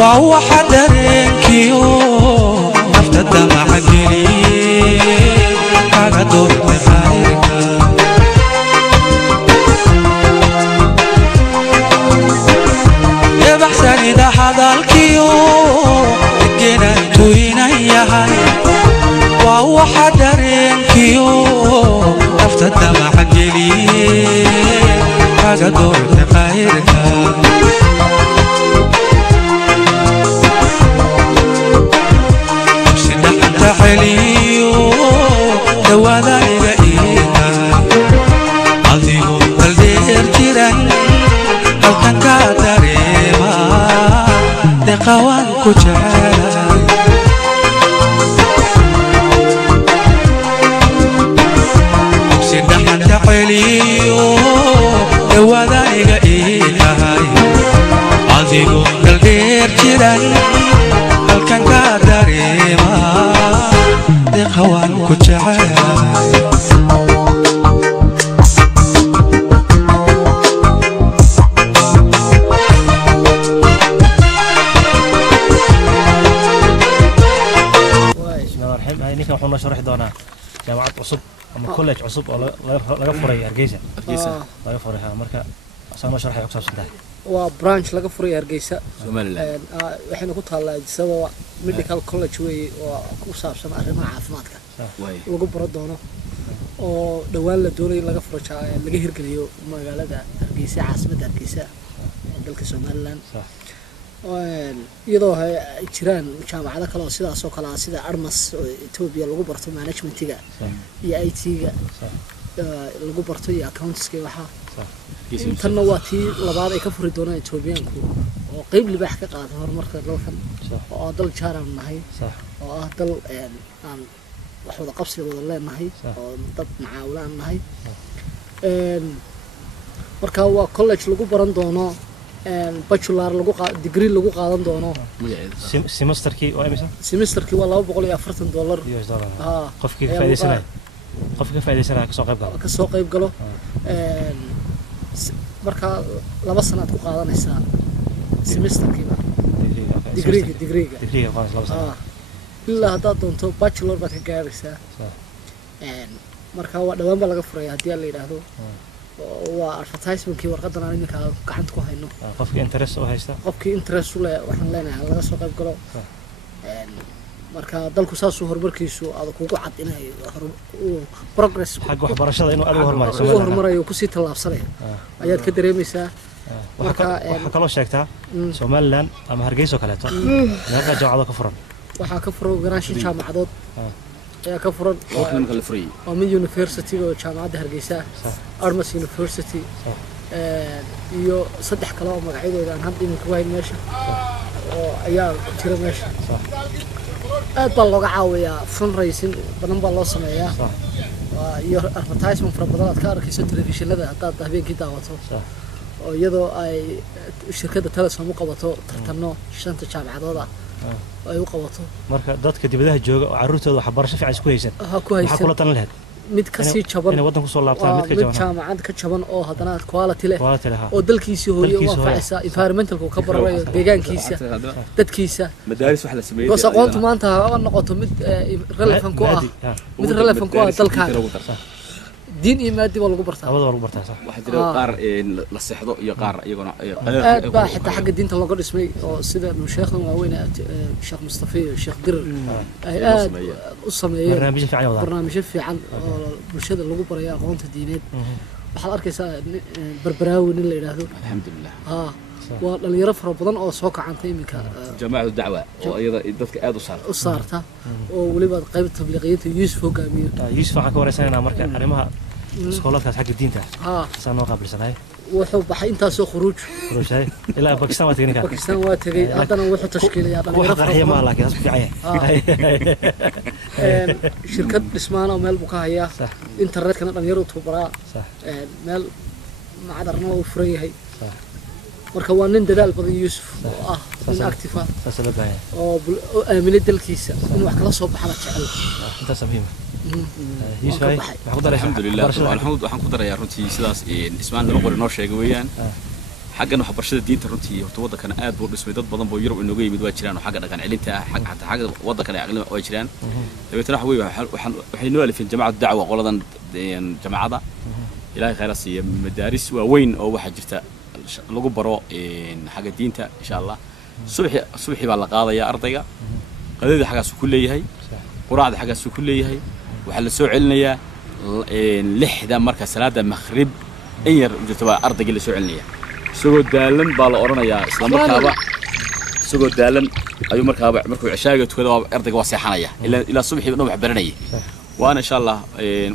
وهو حدرينكيو أفتد مع جلي كاغا دور بخيرك يا بحسن إذا حضالكيو لكينا انتوين أيهاي وهو حدرينكيو أفتد مع جلي كاغا دور بخيرك حليو دوادا إيغا عظيمو بالدير جيران هلكان كاتريما دقوان كجالاي سيدحان حليو دوادا إيغا عظيمو بالدير جيران هلكان كاتريما خوان كجعاي ninkan wuxuu noo sharaxi doonaa jaamacad cusub ama college cusub oo laga furay Hargeysa laga furay marka asaan noo sharaxay ku saabsan tahay waa branch laga furay Hargeysa Somaliland waxayna ku taalaa sababa medical college way oo ku saabsan arrimaha caafimaadka lagu baro doono oo dhawaan la doonay laga furo laga hirgeliyo magaalada Hargeysa caasimadda Hargeysa dalka Somaliland iyadoo ay jiraan jaamacado kale oo sidaas oo kale sida Armas oo Ethiopia lagu barto managementiga iyo IT-ga lagu barto iyo accounts-ka waxa tanna waa tii labaad ay ka furi doonaan Ethiopianku oo qayb libaax ka qaado horumarka dalkan oo dal jaaran nahay oo dal aan wax wada qabsi wada leenahay oo dad macaawilaan nahay marka waa college lagu baran doono bachelor lagu degree lagu qaadan doono semesterkii waa imisa semesterkii waa $240 qofkii faa'iideysanaya ka soo qayb galo marka 2 sanaad ku qaadanaysaa semesterkiiba degree ilaa haddaad doonto bachelor baad ka gaaraysaa marka waa dhawaan baa laga furaya haddii la yidhaahdo waa advertisementkii warqadan aan iminka gacanta ku hayno qofkii interest u haysta qofkii interest u leh waxaan leenahay laga soo qayb galo marka dalku saasoo horumarkiisu aad kugu cad inay progress xagga waxbarashada inuu aad u horumarayo ku sii tallaabsanay ayaad ka dareemaysaa marka waxa kala sheegtaa Somaliland ama Hargeysa kaleeto meeqa jaamacado ka furan waxa ka furan garaashi jaamacadood ayaa ka furan oo mid university oo jaamacadda Hargeysa Armas University iyo 3 kale oo magacyadooda aan hadda imika wayn meesha oo ayaa ku jira meesha aad baa looga caawiyaa fundraising badan baa loo sameeyaa iyo advertisement fara badan aad ka arkayso telefishinada haddaad habeenkii daawato oo iyadoo ay shirkadda Telesom u qabato tartanno 5 jaamacadood ay u qabato marka dadka dibadaha jooga oo carruurtooda waxbarasho fiican isku haysan waxa kula tan lahayd mid ka sii jaban inay wadan ku soo laabtaan mid ka jaban jaamacad ka jaban oo hadana quality leh oo dalkiisa hooyo waa faacisa environmental ka baranayo deegaankiisa dadkiisa madaaris wax la sameeyay bas aqoontu maanta ha noqoto mid relevant ku ah dalka diin iyo maadi waa lagu bartaa sax waxa jira qaar la seexdo iyo qaar iyaguna aad baa xitaa xagga diinta looga dhismay oo sida sheekhan waaweyn Sheekh Mustafa iyo Sheekh Dir ay aad u sameeyeen barnaamijyo fiican oo bulshada lagu barayo aqoonta diineed waxaad arkaysaa barbaraawi in la yiraahdo alxamdulillah ودليرة فربضان أو سوق عن تيمك جماعة الدعوة وأيضا ضدك آدو صار وصارتها ولي بعد قيب التبليغية يوسف وقامير يوسف حكوا رسالة مركز أنا سكولات حق الدين تاع سنة قبل سنة wuxuu baxay intaasoo khuruuj hay ilaa Pakistan waa tagay Pakistan waa tagay hadana wuxuu tashkiilay dhalinyaro laakiin asbu fiican shirkad dhismaan oo meel buu ka hayaa internetkana dhalinyaro tubaraa meel macdarna uu furan yahay marka waa nin dadaal badan Yusuf oo ah nin active oo aaminay dalkiisa in wax kala soo baxana jecel inta sameeyay الحمد لله waxaan ku darayaa runtii sidaas ismaan laba qori noo sheegay weeyaan xaggan wax barashada diinta runtii horta waddankan aad buu dhismay dad badan boo Yurub inooga yimid waa jiraan oo xagga dhaqan celinta ah xagga waddankan ay aqlima waa jiraan dabeetana waxay noo alifin jamacada dacwa qoladan jamacada ilaahay khayr siiyo madaaris waaweyn oo waxa jirta lagu baro xagga diinta insha Allah subaxi baa la qaadaya ardayga qadada xagaas ku leeyahay quraacda xagaas ku leeyahay waxa la soo celinayaa lixda marka salaada maghrib in yar jirto ardayga la soo celinaya isagoo daalan baa la oranayaa isla markaaba isagoo daalan ayuu markuu cishaaga tukado ardayga waa seexanaya ilaa subaxii dhan wax baranayay waana insha Allah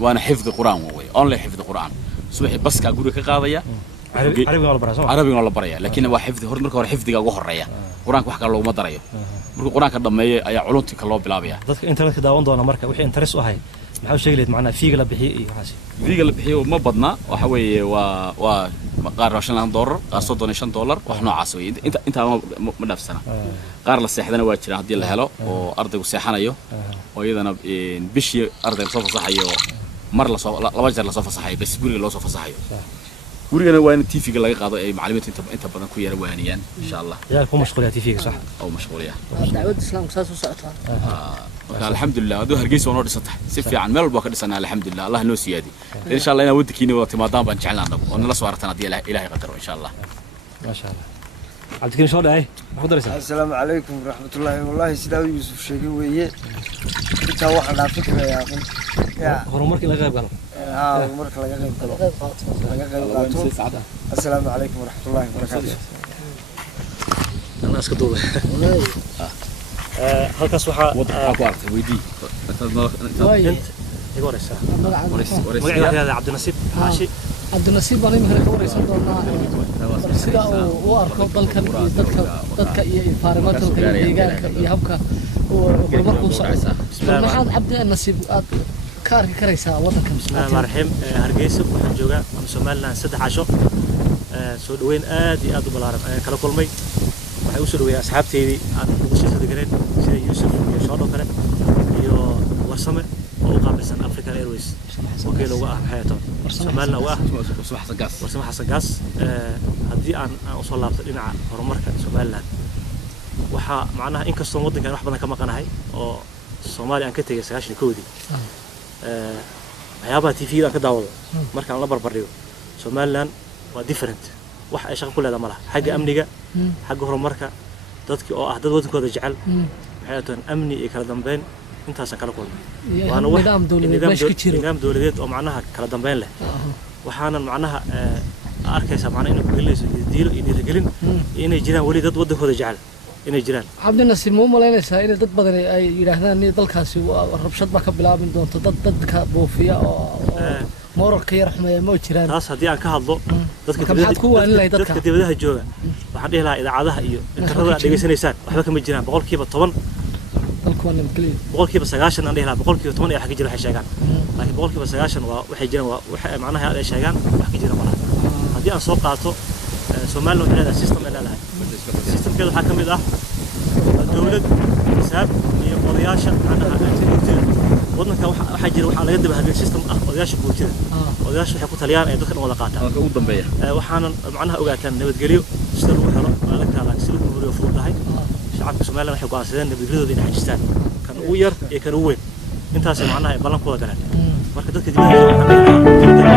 waana xifdi quraan way only xifdi quraan subaxii baska guriga ka qaadaya عربي ولا بريا لكن هو حفظ marka hore xifdiga ugu horeeya quraanka wax kale loogu darayo markuu quraanka dhameeyay ayaa culunti ka loo bilaabaya dadka internetka daawan doona marka wixii interest u hay maxaa sheegay macna fiiga la bixiyo iyo waxaasi fiiga la bixiyo ma badna waxa weeye waa qaar $5 qaar $5 wax noocaas weeye inta ma dhaafsana qaar la seexdana waa jira hadii la helo oo ardaygu seexanayo oo iyadana bishii ardayga soo fasaxayo mar la soo laba jeer la soo fasaxayo bas guriga loo soo fasaxayo gurigana waa in TV-ga laga qaado ay macallimiinta inta badan ku yara waaniyaan insha Allah yaa ku mashquul yahay TV-ga sax oo mashquul yahay dacwada islaamka saas u socotaa alxamdulillah adoo hargeysa oo dhisatay si fiican meel walba ka dhisanaa alxamdulillah Allah noo siyaadi insha Allah ina wadkiina wada timaadaan baan jeclaan anagu oo nala soo aragtaan hadii Ilaahay qadaro insha Allah ma sha Allah cabdikiin soo dhaay maxuu daraysaa assalaamu alaykum waraxmatullaahi wallahi sidaa Yusuf sheegay weeye inta waxa dhaafinayaa horumarkii laga qayb galo horumarka laga qayb galo assalaamu alaykum waraxmatullaahi wabarakaatuh ana iska duubay halkaas waxa ku aragtay weydii igu waraysaa magaciisa Cabdinasiib Xaashi Cabdinasiib baan imika ka waraysan doonaa sida uu arko dalkan iyo dadka iyo environmentalka iyo deegaanka iyo habka horumarku socda maxaad Cabdinasiib aad ka arki karaysaa waddankan marxim hargeysa waxaan joogaa Soomaaliland 3 casho soo dhaweyn aad iyo aad u balaaran kala kulmay waxay u soo dhaweeyay asxaabteedii aan ugu soo deganeen sida Yusuf iyo Shodo kale iyo Warsame oo qaabilsan African Airways wakiil uga ah hay'ado Soomaaliland waa Warsame Xasan Gaas hadii aan u soo laabto dhinaca horumarka Soomaaliland waxa macnaha in kastoo waddankan wax badan ka maqanahay oo Soomaaliya aan ka tagay 91 waxyaabaha TV-da ka daawado markaan la barbardhigo Soomaaliland waa different wax ay shaqo ku leedahay malaha xagga amniga xagga horumarka dadkii oo ah dad wadankooda jecel waxay ahayn amni iyo kala dambeyn intaas kala kulmay waana wax nidaam dawladeed oo macnaha kala dambeyn leh waxaana macnaha arkaysa macnaha inuu ku leeyahay diilo iyo dhiirigelin inay jiraan wali dad wadankooda jecel inay jiraan Cabdinasiib ma malaynaysaa in dad badan ay yiraahdaan in dalkaasi rabshad ba ka bilaabin doonto dadka boofiya oo moorarka yar xumeeya ma jiraan taas hadii aan ka hadlo dadka dibadaha jooga waxaan dhihi lahaa idaacadaha iyo internetka dhageysanaysaan waxba kama jiraan 10% dalku waa nimkaliya 90% aan dhihi lahaa 10% ay xaq jira waxay sheegaan laakiin 90% waa waxay jiraan waa waxa macnaha ay sheegaan wax ka jira malaha hadii aan soo qaato Soomaaliland waxay leedahay system ay leedahay systemkeedu waxa kamid ah dawlad xisaab iyo odayaasha macnaha ajnabiga waddanka waxa jira waxa laga daba hadlay system ah odayaasha bulshada odayaasha waxay ku taliyaan ay dadka wada qaataan ugu dambeeya waxaan macnaha ogaataan nabadgelyo sida lagu helo la kala sida lagu helo fuudahay shacabka Soomaaliland waxay go'aansadeen nabadgelyadooda inay xajistaan kan ugu yar iyo kan ugu weyn intaas macnaha ballan ku wada galeen marka dadka dibadda